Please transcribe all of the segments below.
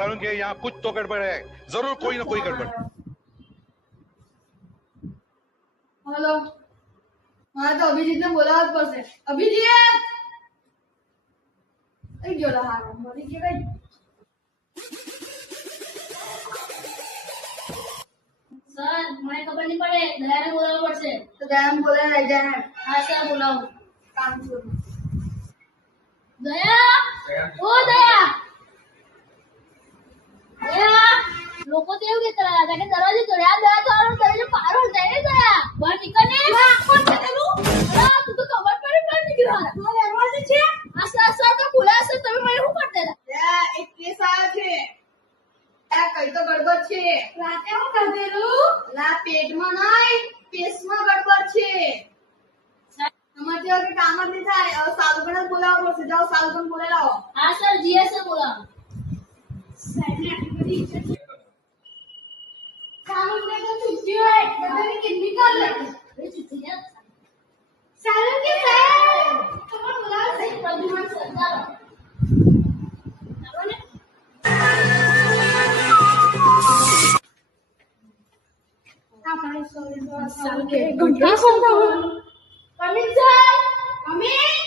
नहीं नहीं सारुण के यहाँ कुछ तो गड़बड़ है जरूर कोई ना कोई गड़बड़ હલો મારે તો અભિજીતને બોલાવવા જ પડશે અભિજીત કઈ ગયો લા હારો મરી ગયો કઈ સર મને ખબર નહીં પડે દયાને બોલાવવું પડશે તો દયામ બોલે લઈ જાય હા સર બોલાવો કામ છું દયા ઓ દયા દયા લોકો તો એવું કહેતા હતા કે દરવાજો તોડે આ દરવાજો આરો દરવાજો. પારો જાય ને? દયા બહાર નીકળ ને છે તેનું હા તું તો ખબર પર પણ નીકળ્યો આ દરવાજો છે? આ સર તો ખુલા છે તમે મને શું કરતા હતા? એ એક કેસ આવ્યો છે. આ કઈ તો ગડબડ છે. રાતે હું કરતેલું ના પેટમાં નહીં પેસમાં ગડબડ છે. સમજ્યો કે કામ જ નહીં થાય. હવે સાલુકણ જ બોલાવો પડશે. જાઓ સાલુકણ બોલે લાવો હા સર જીએસ બોલાવો. સાલુકણ તો છૂટી હોય બધાની કિડની કર લે એ ચૂકી જા સાલું કે સાહેબ તમારે બોલાવો છે પ્રદ્યુમન સર ચાલો ચાલો ને ઘંટા સંભાળો કમિંગ સર અમે યસ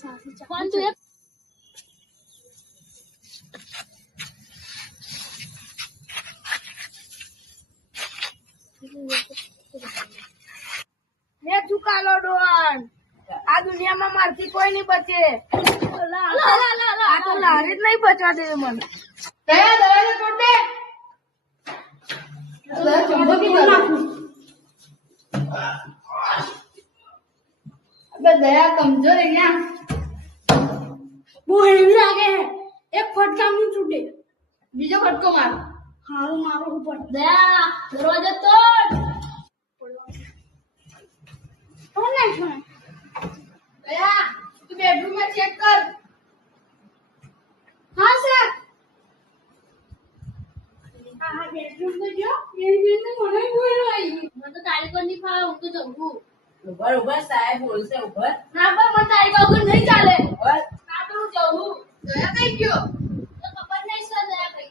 તું એક મે ચુકાલો ડોન આ દુનિયામાં મારથી કોઈ નહીં બચે. આ તો લારી જ નહીં બચવા દે મને. દે દયા કમજોર હે ન્યા. બહુ હેવી લાગે હે એક ફટકા માં તૂટે બીજો ફટકો માર. હારું મારો ઉપર. દયા, દરવાજો નાખ્યો દયા, તું બેડરૂમમાં ચેક કર. હા, સર. હા બેડરૂમ તો જો. બેડરૂમ તો મને બોલો આવી મને તો તારી પર નહીં ફાવે, હું તો છું ઉભર ઉભર સાહેબ બોલશે ઉભર. ના પણ મને તારી વગર નહીં ચાલે. ઉભર. ના તો હું જઉં દયા કઈ ગયો. તો ખબર નહીં સર દયા કઈ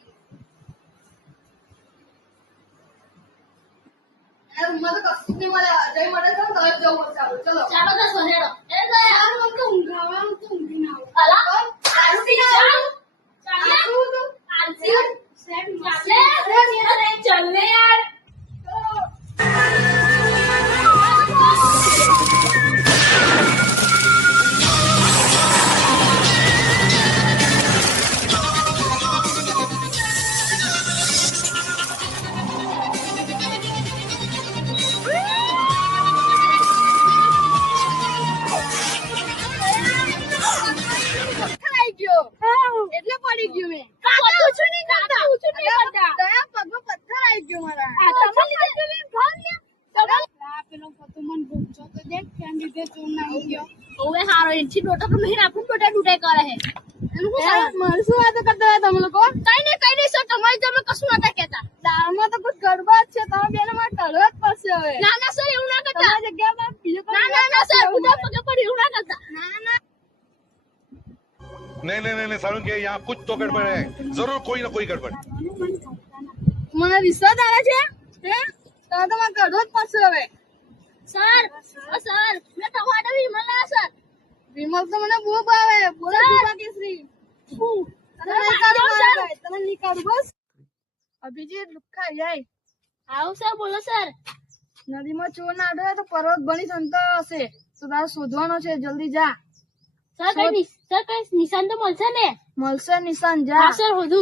આ રૂમમાં તો કશું નહીં મળે. અજય મળે તો ઘર જવું પડશે આપણે. ચાલો. તો સોનેડો એ દયા. મને તો ઊંઘાવાનું તો આ પેલો પતો મને ભૂખજો તો દેખ ત્યાં લીધે તું ના આવી ગયો ઓવે હારો એનથી ડોટા પર નહીં આપું ડોટા ડૂટાઈ કરે હે એનું શું એ, મારે શું વાતો કરતા હતા તમે લોકો કઈ નહીં કઈ નહીં સર તમારી તમે કશું નતા કહેતા દાળમાં તો કુછ ગડબડ છે તમે બેને મારે ટળવા જ પડશે હવે ના ના સર એવું ના કરતા તમારી જગ્યામાં બીજો કોઈ ના ના ના સર એવું બધા મારે. પગે પડી એવું ના કરતા ના ના नहीं नहीं नहीं नहीं सारुण के यहाँ कुछ तो गड़बड़ है जरूर कोई ना कोई गड़बड़ મને વિશ્વાસ આવે છે હે તમે તો મારે કાઢવો જ પડશે હવે સર ઓ સર મેં તમારા વિમલ ના સર. વિમલ તો મને બહુ ભાવે. બોલો કેસરી નહીં કાઢું બસ. અભિજીત લુખા જાય આવું સર બોલો સર. નદીમાં ચોર ના અડે તો પર્વત બની સંતો હશે. તો તારે શોધવાનો છે. જલ્દી જા. સર કઈ સર કઈ નિશાન તો મળશે ને? મળશે નિશાન. જા. સર વધુ.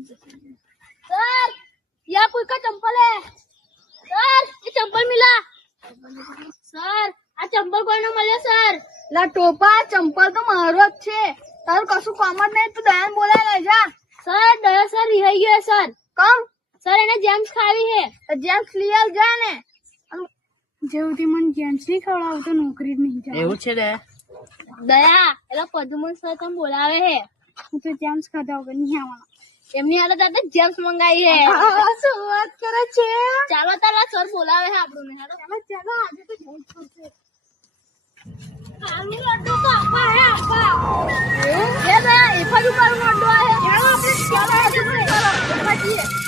सर यहाँ कोई का चंपल है सर ये चंपल मिला ચંપલ કોઈનો મળ્યો સર લા ટોપા ચંપલ તો મારો જ છે તારું કશું કામ જ નહીં તું દયાન બોલાય લઈ જા સર દયો સર રિહાઈ ગયો સર કમ સર એને જેમ્સ ખાવી હે જેમ્સ લઈ આવ જા ને જેવું મને જેમ્સ નહીં ખવડાવતો નોકરી જ નહીં જાય એવું છે ને દયા એલા પદ્મન સર તમે બોલાવે હે હું તો જેમ્સ ખાધા વગર નહીં આવવાનો એમની હાલત આપણે જેમ્સ મંગાવી હે શું વાત કરે છે? ચાલો તારા સર બોલાવે હે આપણું ને હાલો. ચાલો ચાલો આજે તો જવું જ પડશે કાલુ લડ્ડુ તો આપા હે આપા એ દયા એફા ઉપર લડ્ડુ આહે ચાલો આપણે ચાલો આજે ચાલો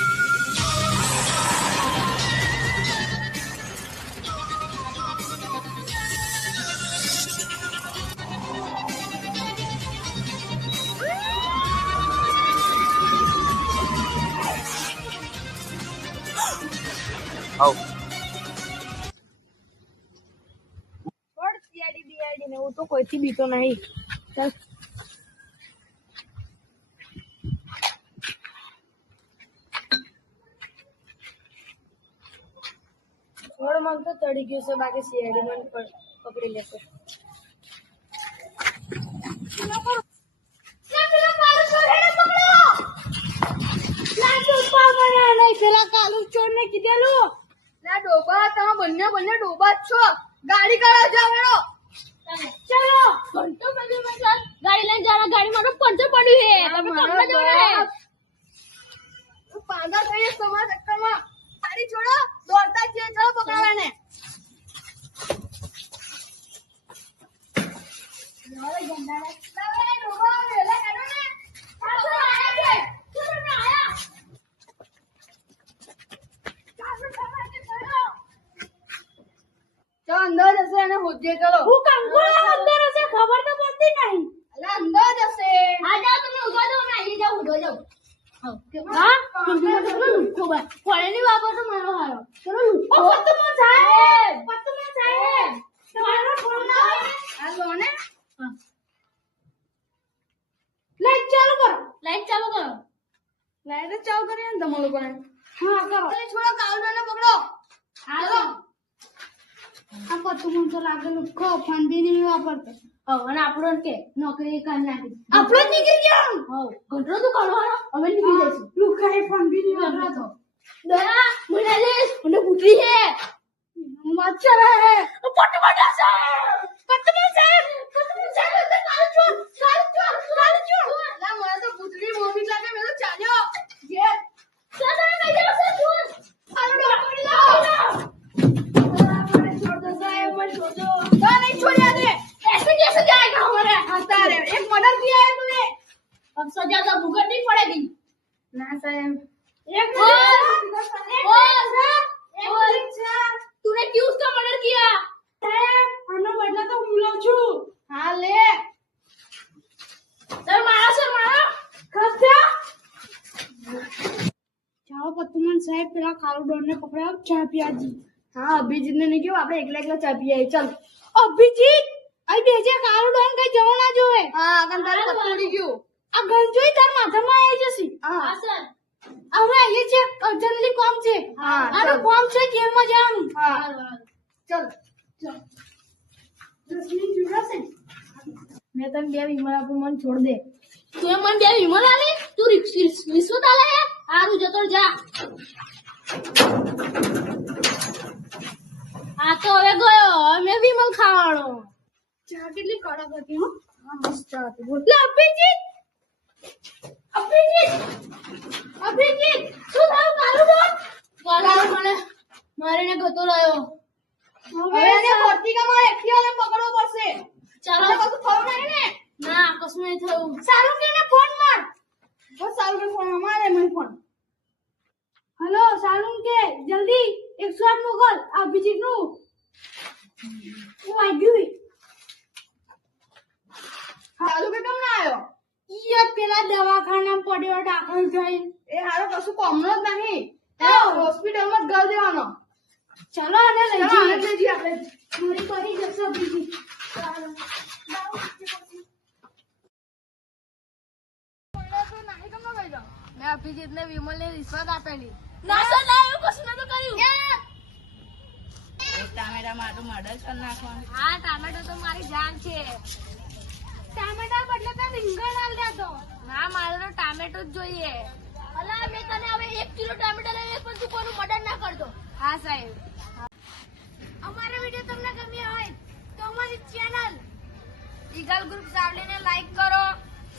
જઈએ છોડ સીઆઈડી બીઆઈડી ને હું તો કોઈથી બીતો નહીં. ચાલ. થોડો મન તો ચડી ગયો છે બાકી સીઆઈડી મન પકડી લેશે. પેલા કાલુ ચોર ને કીધેલું? ના ડોબા તમે બંને બંને ડોબા છો. ગાડી કરાવ જાવ હેડો ચલો ઘંટો બધી માં ગાડી લઈને જાના ગાડી મારો પંચર પડ્યું હે તમે કમમાં જવાના હે પાંદા થઈ સમા ચક્કરમાં. ગાડી છોડો દોડતા જ ચલો પકડવાને. ચલો હોજે ચલો. હું કંકોળો અંદર હશે ખબર તો પડતી નહીં. અલે અંદર જશે આ જાઓ તમે ઊભા જાઓ મેં આવી જાઉં ઊભો જાઉં હા? લુખો બા ફળેની વાપર તો મારો હારો. ચલો લુખો પત્તુમો સાહેબ! પત્તુમાં સાહેબ! તમારો ફોન ના. આ લો ને લાઈટ ચાલુ કરો. લાઈટ ચાલુ કરો. લાઈટ ચાલુ કરી ને તમે લોકોને હા કરો. છોડો કાવડાને પકડો. હાલો. આ પત્તુમો તો લાગે કો બી નહીં વાપરતો. હવે અને આપણો કે નોકરી કર નાખી. આપણો જ નીકળી ગયો હવ ઘટરો તો કરવાનો અમે નીકળી જઈશું. લુખાએ બી નહીં વાપરતો દયા મને લે મને પૂછવી હે મચ્છર હે. પટ પટ પટમાં સાહેબ પેલા કાળુ ડોન ને પકડાવ ચા પીવાજી હા અભિજીત ને કેવું આપણે એકલા એકલા ચા પીએ. ચાલ. અભિજીત અહીં બેજે કાળુ ડોન કઈ જવું ના જોવે. હા આગળ તારે પકડી ગયું. આ ઘર જોઈ તાર માથામાં આવી જશે? હા. સર હવે એ છે જનરલી કોમ છે. હા મારો કોમ છે જેમાં જવાનું હા. ચાલ મેં તને બે વિમલ આપું મને છોડ દે. તું મને બે વિમલ આલે તું કેટલી કડક હતી હો? મસ્ત હતી. બોલ. લે અભિજીત! અભિજીત! અભિજીત શું થયું? કાલું બોલ. કાલા મને મારીને ગતો રહ્યો હવે એને ફરતીકામાં એકટીવાને પકડવો પડશે. ચાલો. કશું થયું નહીં ને? ના કશું નહીં થયું. સારું કે ફોન માર. બસ સારું કે ફોન મારે મને ફોન. હલો સારું કે? જલ્દી એકસો આઠ મોકલ. આ અભિજીતનું હું આવી ગયું કે કેમ ના આવ્યો ઈ પેલા દવાખાના પડ્યો દાખલ થઈ એ હારો કશું કોમનો જ નહીં. હોસ્પિટલમાં જ ગળ દેવાનો ચલો અને લઈ જઈએ. લઈ જઈએ આપણે. ચોરી કરી જશે અભિજીત મેં અભિજીત ને વિમલ ને રિશ્વત આપેલી. ના સર ના એવું કશું નતું કર્યું. ટામેટા માટું મર્ડર કરી નાખવાનું. હા ટામેટો તો મારી જાન છે. ટામેટા બદલે તો રીંગણ આલ દેતો ના મારે તો ટામેટો જ જોઈએ. અલા મેં તને હવે એક કિલો ટામેટા લઈને પણ તું કોનું મર્ડર ના કરતો. હા સાહેબ. અમારો વીડિયો તમને ગમ્યો હોય તો અમારી ચેનલ ઈગલ ગ્રુપ સાવલીને લાઈક કરો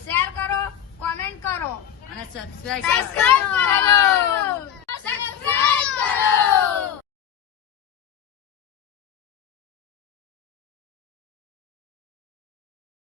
શેર કરો કોમેન્ટ કરો. અને સબસ્ક્રાઇબ કરો.